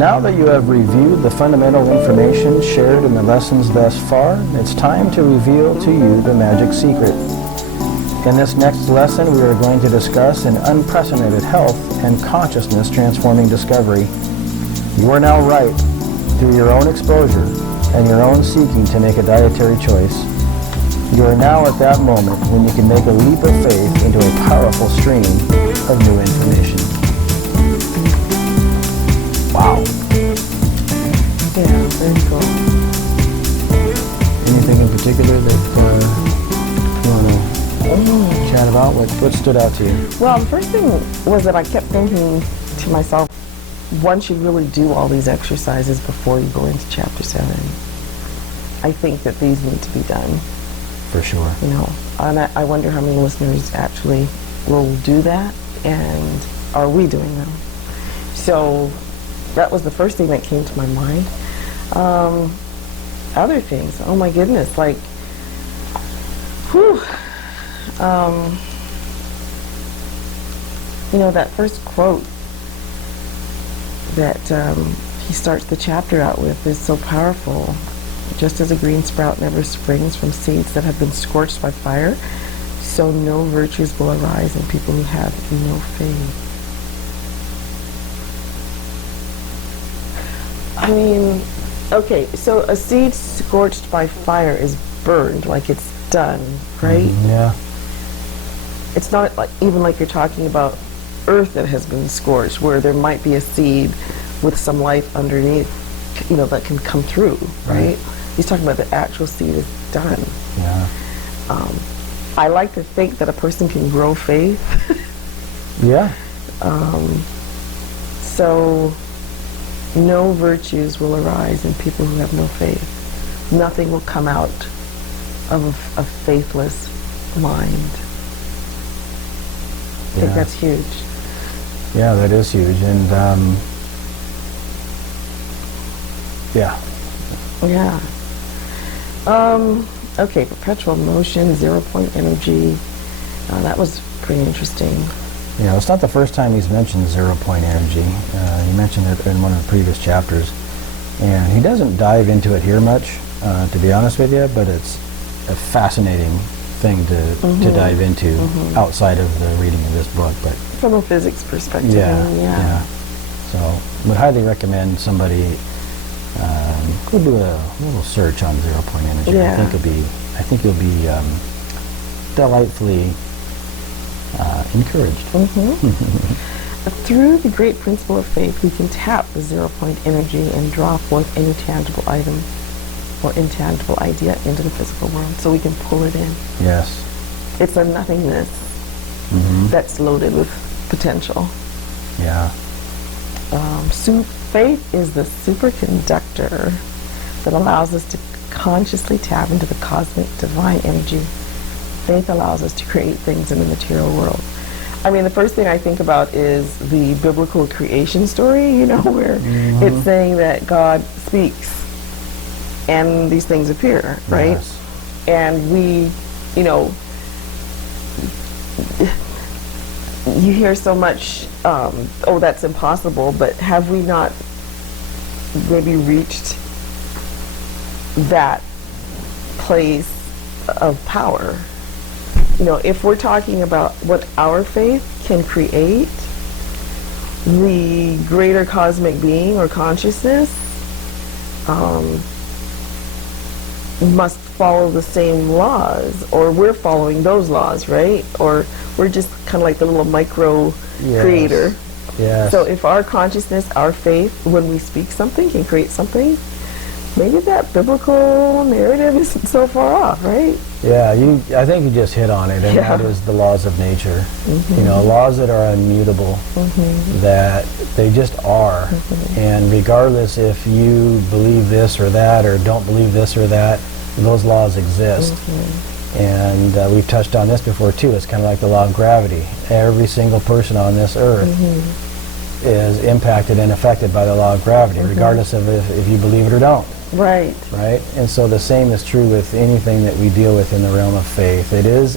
Now that you have reviewed the fundamental information shared in the lessons thus far, it's time to reveal to you the magic secret. In this next lesson, we are going to discuss an unprecedented health and consciousness transforming discovery. You are now ripe through your own exposure and your own seeking to make a dietary choice. You are now at that moment when you can make a leap of faith into a powerful stream of new information. Wow. Yeah, very cool. Anything in particular that you want to chat about? What stood out to you? Well, the first thing was that I kept thinking to myself, one should really do all these exercises before you go into Chapter 7. I think that these need to be done. For sure. You know, and I wonder how many listeners actually will do that, and are we doing them? So that was the first thing that came to my mind. Other things, oh my goodness, like, whew. You know, that first quote that he starts the chapter out with is so powerful. Just as a green sprout never springs from seeds that have been scorched by fire, so no virtues will arise in people who have no faith. I mean, okay, so a seed scorched by fire is burned, like it's done, right? Yeah. It's not like even like you're talking about earth that has been scorched, where there might be a seed with some life underneath, you know, that can come through, right? He's talking about the actual seed is done. Yeah. I like to think that a person can grow faith. Yeah. So no virtues will arise in people who have no faith. Nothing will come out of a faithless mind. I think that's huge. Yeah, that is huge. And yeah. Yeah. Okay, perpetual motion, 0-point energy. That was pretty interesting. Yeah, it's not the first time he's mentioned 0-point energy. He mentioned it in one of the previous chapters. And he doesn't dive into it here much, to be honest with you, but it's a fascinating thing to dive into outside of the reading of this book. But from a physics perspective. Yeah. So, would highly recommend somebody could do a little search on 0-point energy. Yeah. I think you'll be delightfully encouraged. Through the great principle of faith, we can tap the 0-point energy and draw forth any tangible item or intangible idea into the physical world, so we can pull it in. Yes. It's a nothingness that's loaded with potential. Yeah. Faith is the superconductor that allows us to consciously tap into the cosmic divine energy. Faith allows us to create things in the material world. I mean, the first thing I think about is the biblical creation story, you know, where it's saying that God speaks and these things appear, right? Yes. And we, you know, you hear so much, oh, that's impossible, but have we not maybe reached that place of power? You know, if we're talking about what our faith can create, the greater cosmic being or consciousness must follow the same laws, or we're following those laws, right? Or we're just kind of like the little micro creator. Yes. So if our consciousness, our faith, when we speak something, can create something, maybe that biblical narrative isn't so far off, right? Yeah, I think you just hit on it, and that is the laws of nature. You know, laws that are immutable, that they just are. And regardless if you believe this or that, or don't believe this or that, those laws exist. And we've touched on this before too. It's kind of like the law of gravity. Every single person on this earth is impacted and affected by the law of gravity, regardless of if you believe it or don't. Right. Right? And so the same is true with anything that we deal with in the realm of faith. It is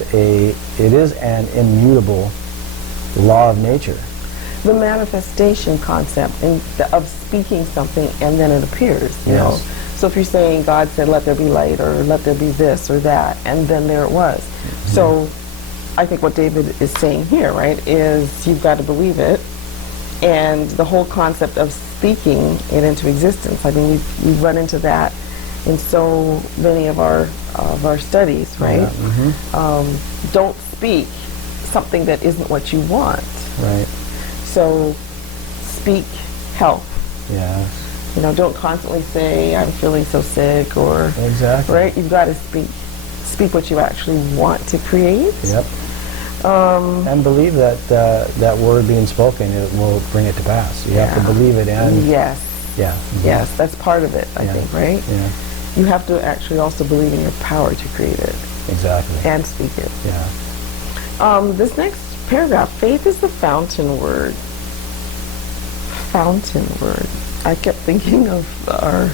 an immutable law of nature. the manifestation concept of speaking something and then it appears, you know. So if you're saying God said, let there be light, or let there be this or that, and then there it was. So I think what David is saying here, right, is you've got to believe it. And the whole concept of speaking it into existence, I mean, we've run into that in so many of our studies, right? Don't speak something that isn't what you want. Right. So speak health. Yeah. You know, don't constantly say, I'm feeling so sick, or, Exactly. right? You've got to speak what you actually want to create. Yep. And believe that that word being spoken, it will bring it to pass. You have to believe it and... Yes. Yeah. Yes, that's part of it, I think, right? Yeah. You have to actually also believe in your power to create it. Exactly. And speak it. Yeah. This next paragraph, faith is the fountain word. Fountain word. I kept thinking of our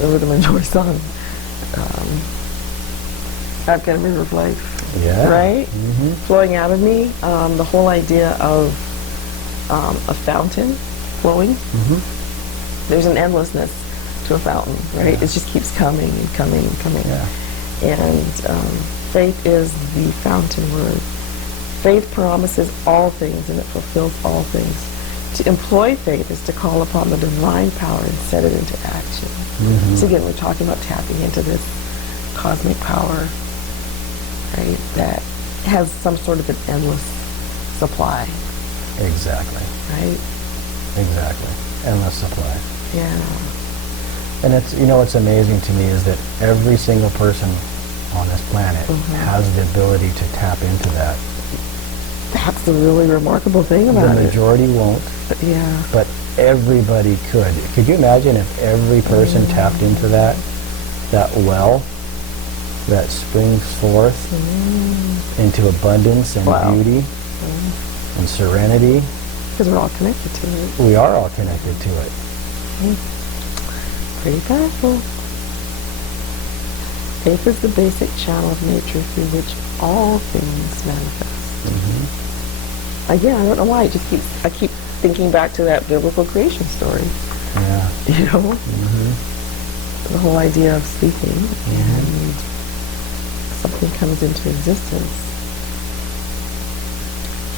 Rhythm and Joy song, I've got a river of life, right? Flowing out of me. The whole idea of a fountain flowing. There's an endlessness to a fountain, right? It just keeps coming and coming and coming. And faith is the fountain word. Faith promises all things and it fulfills all things. To employ faith is to call upon the divine power and set it into action. So again, we're talking about tapping into this cosmic power, right, that has some sort of an endless supply. Exactly. Right? Exactly. Endless supply. Yeah. And it's, you know, what's amazing to me is that every single person on this planet has the ability to tap into that. That's the really remarkable thing about it. The majority won't. Yeah. But everybody could. Could you imagine if every person tapped into that well that springs forth into abundance and beauty and serenity? Because we're all connected to it. We are all connected to it. Pretty powerful. Faith is the basic channel of nature through which all things manifest. Again, I don't know why. I keep thinking back to that biblical creation story. Yeah. You know? The whole idea of speaking and something comes into existence.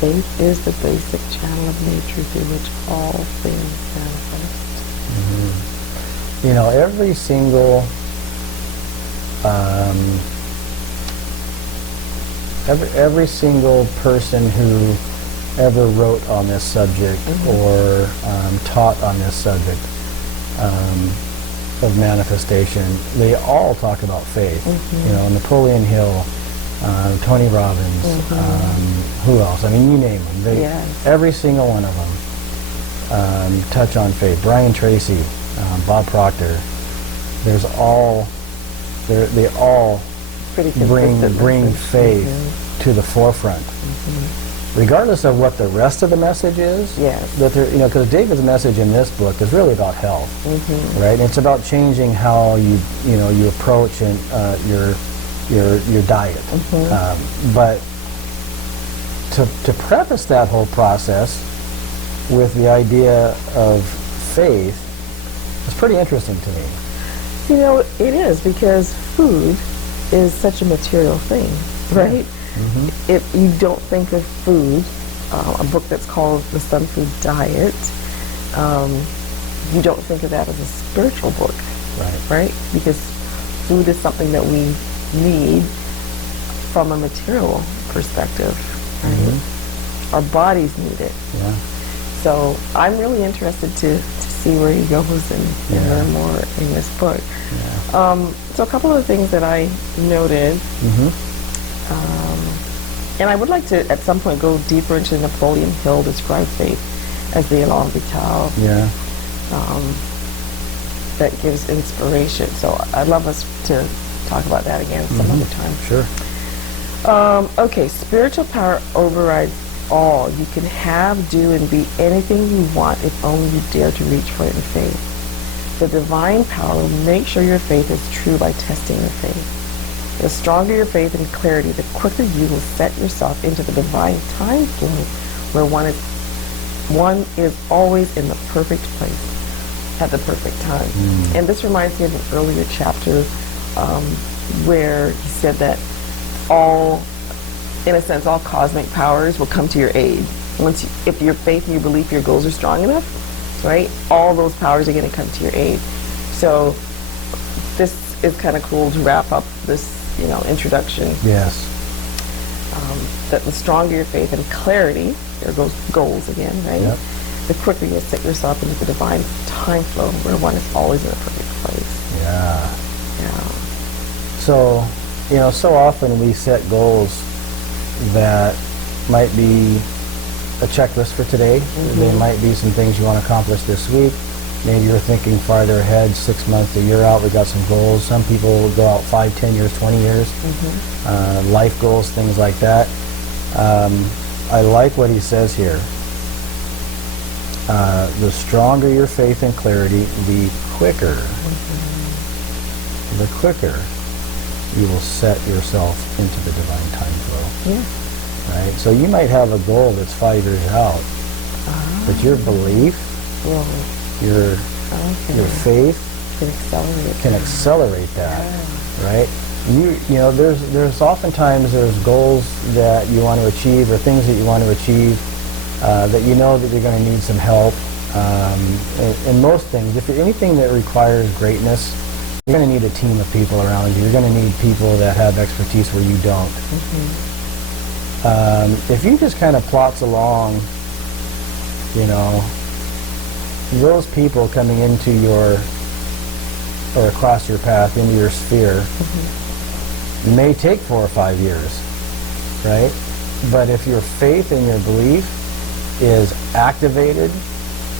Faith is the basic channel of nature through which all things manifest. You know, every single every single person who ever wrote on this subject or taught on this subject of manifestation, they all talk about faith. You know, Napoleon Hill, Tony Robbins, who else? I mean, you name them. Every single one of them touch on faith. Brian Tracy, Bob Proctor. They all bring faith to the forefront, regardless of what the rest of the message is. That you know, because David's message in this book is really about health, right? And it's about changing how you approach and your diet. But to preface that whole process with the idea of faith is pretty interesting to me. You know, it is, because food is such a material thing, right? If you don't think of food, a book that's called The Sunfood Diet, you don't think of that as a spiritual book, right? Because food is something that we need from a material perspective, right? Our bodies need it. So I'm really interested to see where he goes and learn more in this book. So a couple of the things that I noted, and I would like to at some point go deeper into Napoleon Hill described faith as the élan vital that gives inspiration. So I'd love us to talk about that again some other time. Sure. Okay, spiritual power overrides all. You can have, do, and be anything you want if only you dare to reach for it in faith. The divine power will make sure your faith is true by testing your faith. The stronger your faith and clarity, the quicker you will set yourself into the divine time flow where one is One is always in the perfect place at the perfect time. And this reminds me of an earlier chapter where he said that all, in a sense, all cosmic powers will come to your aid. If your faith and your belief, your goals are strong enough, right, all those powers are going to come to your aid. So this is kind of cool to wrap up this, introduction. Yes. That the stronger your faith and clarity, there goes goals again, right? Yep. The quicker you set yourself into the divine time flow where one is always in a perfect place. Yeah. Yeah. So, so often we set goals that might be a checklist for today. They might be some things you want to accomplish this week. Maybe you're thinking farther ahead, 6 months, a year out. We got some goals. Some people will go out 5, 10 years, 20 years. Life goals, things like that. I like what he says here. The stronger your faith and clarity, the quicker you will set yourself into the divine time flow. Yeah. Right? So you might have a goal that's 5 years out, but your belief, your faith can accelerate that, right? There's oftentimes there's goals that you want to achieve or things that you want to achieve that you know that you're going to need some help. In most things, if you're anything that requires greatness, you're going to need a team of people around you. You're going to need people that have expertise where you don't. If you just kind of plots along, those people coming into or across your path, into your sphere, may take 4 or 5 years, right? But if your faith and your belief is activated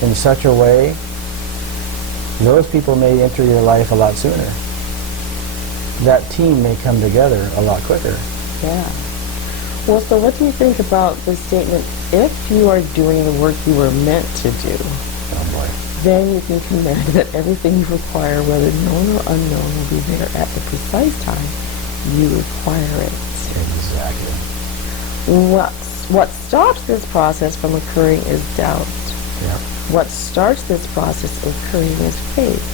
in such a way, those people may enter your life a lot sooner. That team may come together a lot quicker. Yeah. Well, so what do you think about the statement, if you are doing the work you were meant to do, then you can command that everything you require, whether known or unknown, will be there at the precise time you require it. Exactly. What stops this process from occurring is doubt. Yeah. What starts this process occurring is faith.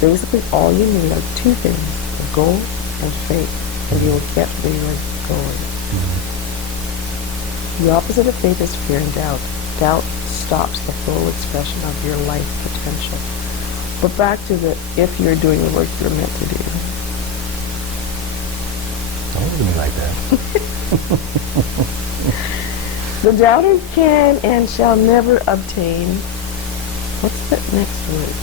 Basically, all you need are 2 things, a goal and faith, and you will get where you are going. The opposite of faith is fear and doubt. Doubt stops the full expression of your life potential. But back to the if you're doing the work you're meant to do. Don't look at me like that. The doubter can and shall never obtain. What's that next word?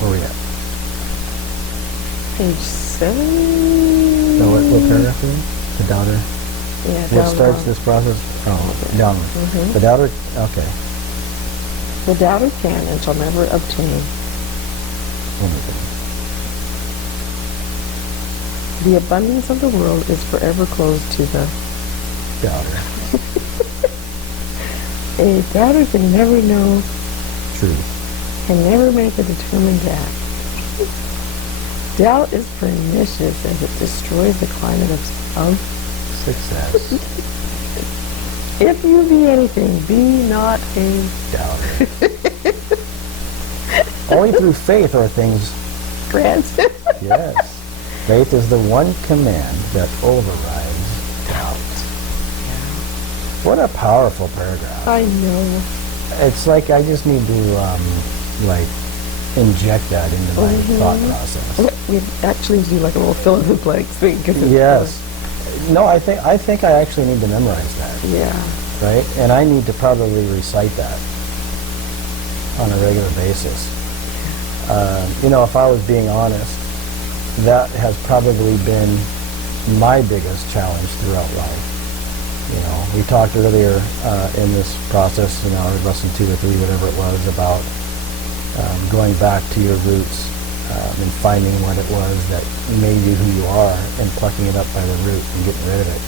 Where are we at? Page 7. No, what paragraph are we in? The doubter. Yeah, What starts this process? Oh, downward. The doubter, okay. The doubter can and shall never obtain. The abundance of the world is forever closed to the Doubter. A doubter can never know, Truth. can never make a determined act. Doubt is pernicious as it destroys the climate of Success. If you be anything, be not a Doubter. Only through faith are things granted. Yes. Faith is the one command that overrides doubt. What a powerful paragraph. I know. It's like I just need to inject that into my thought process. We actually do like a little fill in the blanks thing. Yes. No, I think I actually need to memorize that. Yeah. Right? And I need to probably recite that on a regular basis. If I was being honest, that has probably been my biggest challenge throughout life. We talked earlier in this process, or lesson 2 or 3, whatever it was, about going back to your roots and finding what it was that made you who you are and plucking it up by the root and getting rid of it.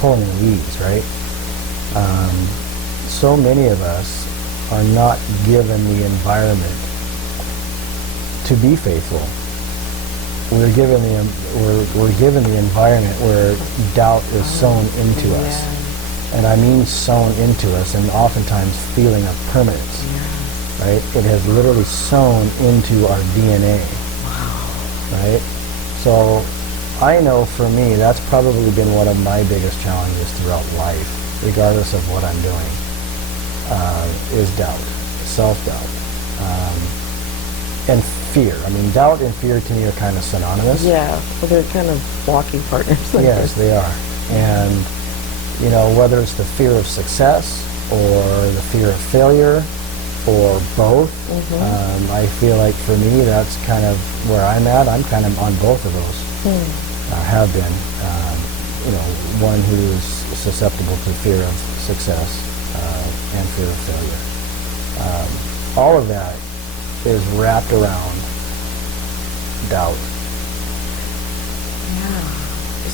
Pulling the weeds, right? So many of us are not given the environment to be faithful. We're given the environment where doubt is sown into us. And I mean sewn into us, and oftentimes feeling of permanence, right? It has literally sewn into our DNA, right? So I know for me, that's probably been one of my biggest challenges throughout life, regardless of what I'm doing, is doubt, self-doubt, and fear. I mean, doubt and fear to me are kind of synonymous. Yeah, well, they're kind of walking partners. Yes, they are. And, you know, whether it's the fear of success or the fear of failure or both, I feel like for me that's kind of where I'm at. I'm kind of on both of those. Have been, you know, one who's susceptible to fear of success and fear of failure. All of that is wrapped around doubt. Yeah.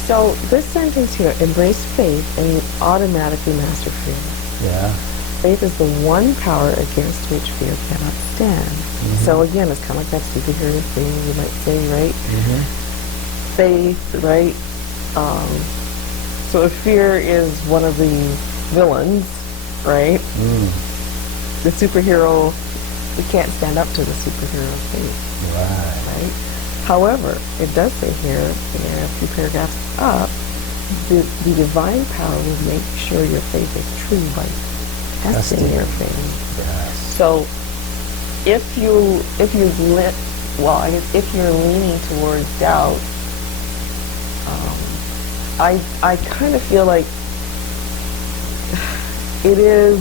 So this sentence here, embrace faith and you automatically master fear. Yeah. Faith is the one power against which fear cannot stand. So again, it's kind of like that superhero thing you might say, right? Faith, right? So if fear is one of the villains, right? The superhero, we can't stand up to the superhero faith. Right? However, it does say here, a few paragraphs up, the divine power will make sure your faith is true by testing your faith. Yes. So if you're leaning towards doubt, I kind of feel like it is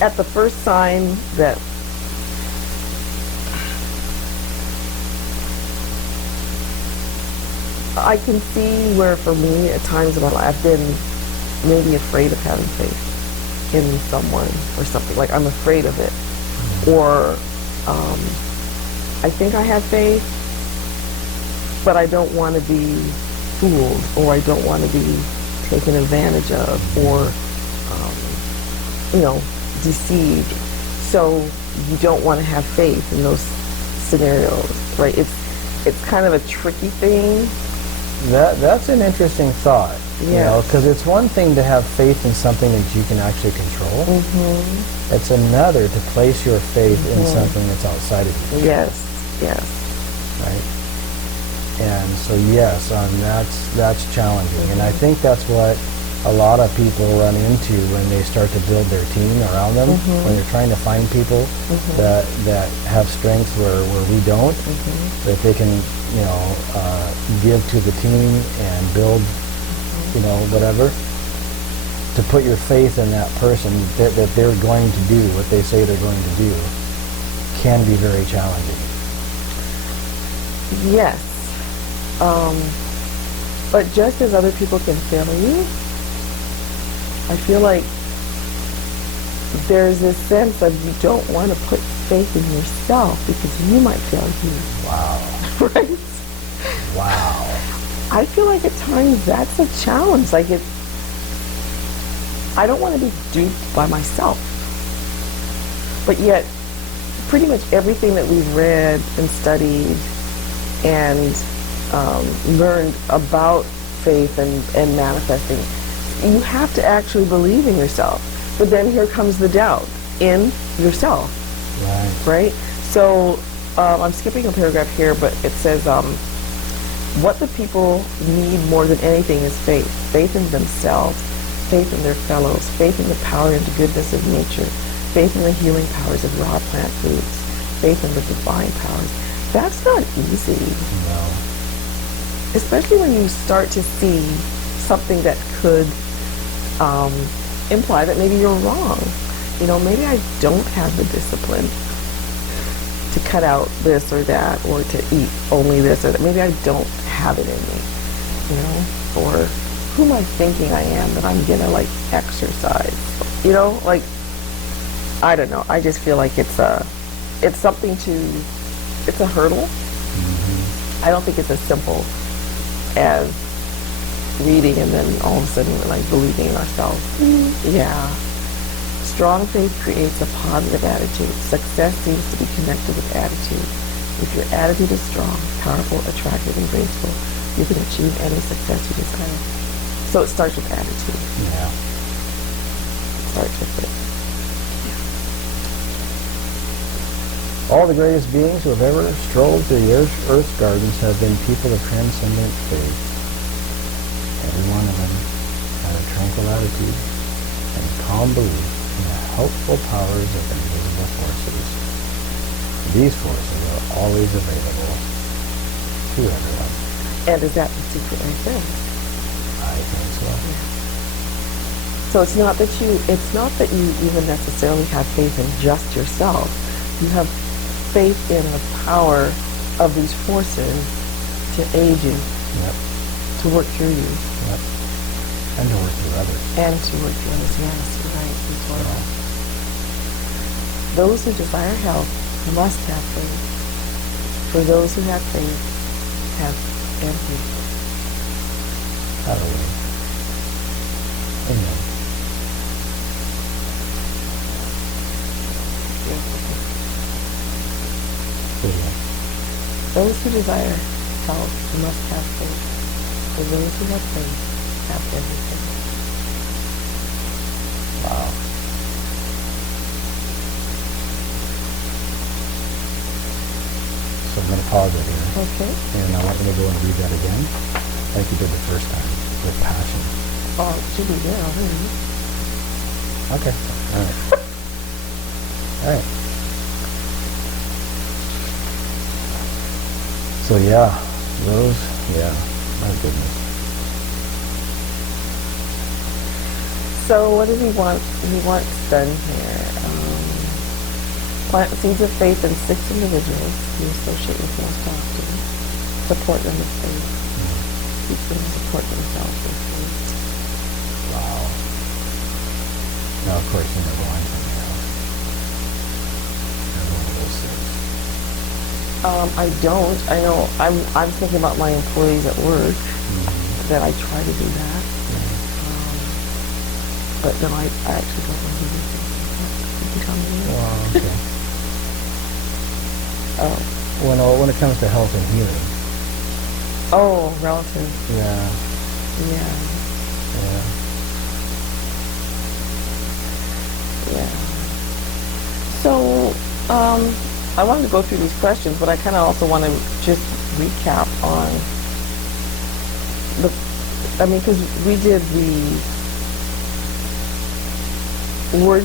at the first sign that I can see where for me at times in my life I've been maybe afraid of having faith in someone or something. Like I'm afraid of it. Or I think I have faith, but I don't want to be fooled, or I don't want to be taken advantage of, or deceived. So you don't want to have faith in those scenarios, right? It's kind of a tricky thing. That's an interesting thought. You know, because it's one thing to have faith in something that you can actually control. It's another to place your faith in something that's outside of you. Yes. Right. And so yes, that's challenging, and I think that's what a lot of people run into when they start to build their team around them. When they're trying to find people that have strengths where we don't, that they can give to the team and build. Whatever, to put your faith in that person that they're going to do what they say they're going to do can be very challenging. Yes. But just as other people can fail you, I feel like there's this sense of you don't want to put faith in yourself because you might fail you. Wow. Right? Wow. I feel like at times that's a challenge. Like I don't want to be duped by myself. But yet, pretty much everything that we've read and studied and learned about faith and manifesting, you have to actually believe in yourself. But then here comes the doubt in yourself. Right? So I'm skipping a paragraph here, but it says, what the people need more than anything is faith. Faith in themselves, faith in their fellows, faith in the power and the goodness of nature, faith in the healing powers of raw plant foods, faith in the divine powers. That's not easy. No. Especially when you start to see something that could imply that maybe you're wrong. Maybe I don't have the discipline to cut out this or that, or to eat only this or that. Maybe I don't have it in me, or who am I thinking I am that I'm gonna exercise? I don't know. I just feel like it's a hurdle. I don't think it's as simple as reading and then all of a sudden believing in ourselves. Yeah. Strong faith creates a positive attitude. Success seems to be connected with attitude. If your attitude is strong, powerful, attractive, and graceful, you can achieve any success you desire. So it starts with attitude. Yeah. It starts with it. All the greatest beings who have ever strolled through the Earth's gardens have been people of transcendent faith. Every one of them had a tranquil attitude and calm belief in the helpful powers of invisible forces. These forces are always available to everyone. And is that the secret right there? I think so. Yeah. So it's not that you even necessarily have faith in just yourself. You have faith in the power of these forces to aid you, Yep. to work through you. Yep. And to work through others. And to work through others. Yes, you're right. You're totally Yeah. right. Those who desire health must have faith. For those who have faith have everything. Hallelujah. Amen. Yeah. Those who desire health must have faith. For those who have faith have everything. Wow. So I'm going to pause it here. Okay. And I want you to go and read that again, like you did the first time, with passion. Oh, it should be there already. Okay. All right. All right. So yeah, my goodness. So what does he want? He wants done here. Plant seeds of faith in 6 individuals you associate with most often. Support them with faith. Teach them to support themselves with faith. Wow. Now, of course, you never want something else. Every one of those things. I don't. I know. I'm thinking about my employees at work. That I try to do that. But no, I actually don't know who this is. You can tell me. Well, okay. Oh. When it comes to health and healing. Oh, relative. Yeah. Yeah. Yeah. Yeah. So, I wanted to go through these questions, but I kind of also want to just recap on because we did the word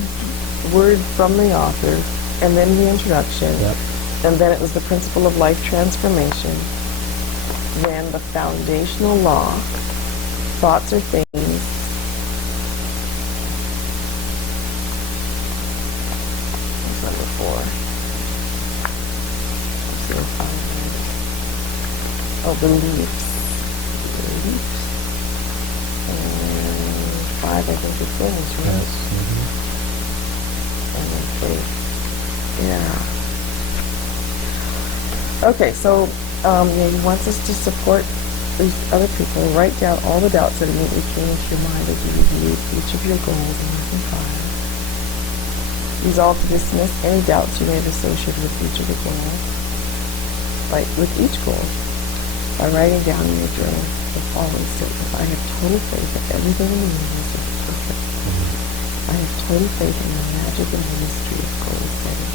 from the author, and then the introduction, Yep. and then it was the principle of life transformation, then the foundational law, thoughts are things, what's number 4? Let's see if I have it. Oh, beliefs. And 5, I think, is things, right? Yes. And then faith. Yeah. Okay, so he wants us to support these other people. Write down all the doubts that immediately came into your mind as you reviewed each of your goals in lesson 5. Resolve to dismiss any doubts you may have associated with each of the goals. With each goal, by writing down in your journal the following statement: I have total faith that everything in the universe is perfect. I have total faith in the magic and the mystery of goal setting.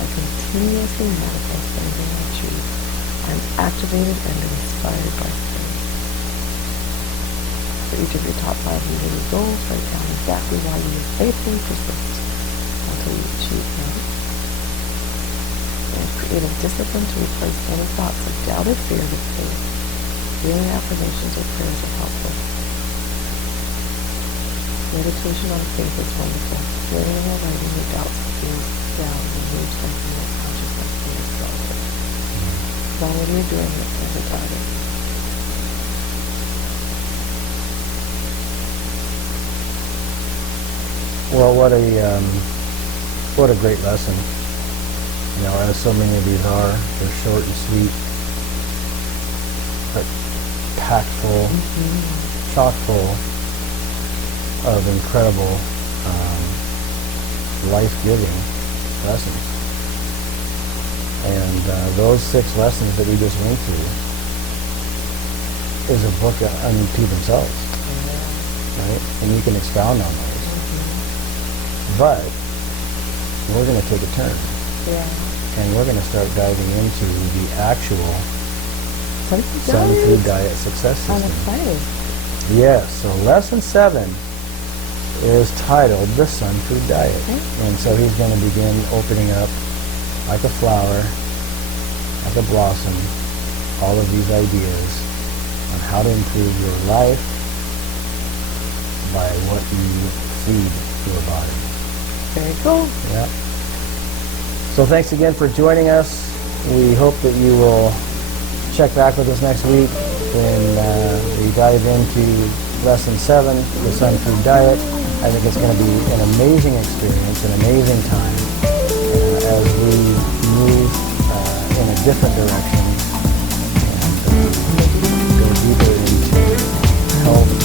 I continuously manifest anything I choose. I am activated and inspired by faith. For each of your top 5 related goals, write down exactly why you will faithfully persist until you achieve them. And create a discipline to replace any thoughts of doubt or fear with faith. Daily affirmations or prayers are helpful. Meditation on faith is wonderful. Learning or writing your doubts and fears down removes them from your consciousness and resolve it. While when you're doing it, think about it. Well, what a great lesson. You know, as so many of these are, they're short and sweet, but packed full, chock full of incredible, life-giving lessons. And those 6 lessons that we just went through is a book unto themselves. right? And you can expound on those. But we're going to take a turn. Yeah. And we're going to start diving into the actual Sunfood Sunfood diet success I'm system. excited. Yes, so lesson 7 is titled The Sunfood Diet. Okay. And so he's going to begin opening up like a flower, like a blossom, all of these ideas on how to improve your life by what you feed your body. Very cool. Yeah. So thanks again for joining us. We hope that you will check back with us next week when we dive into lesson 7, the Sunfood Diet. I think it's going to be an amazing experience, an amazing time as we move in a different direction and go deeper into health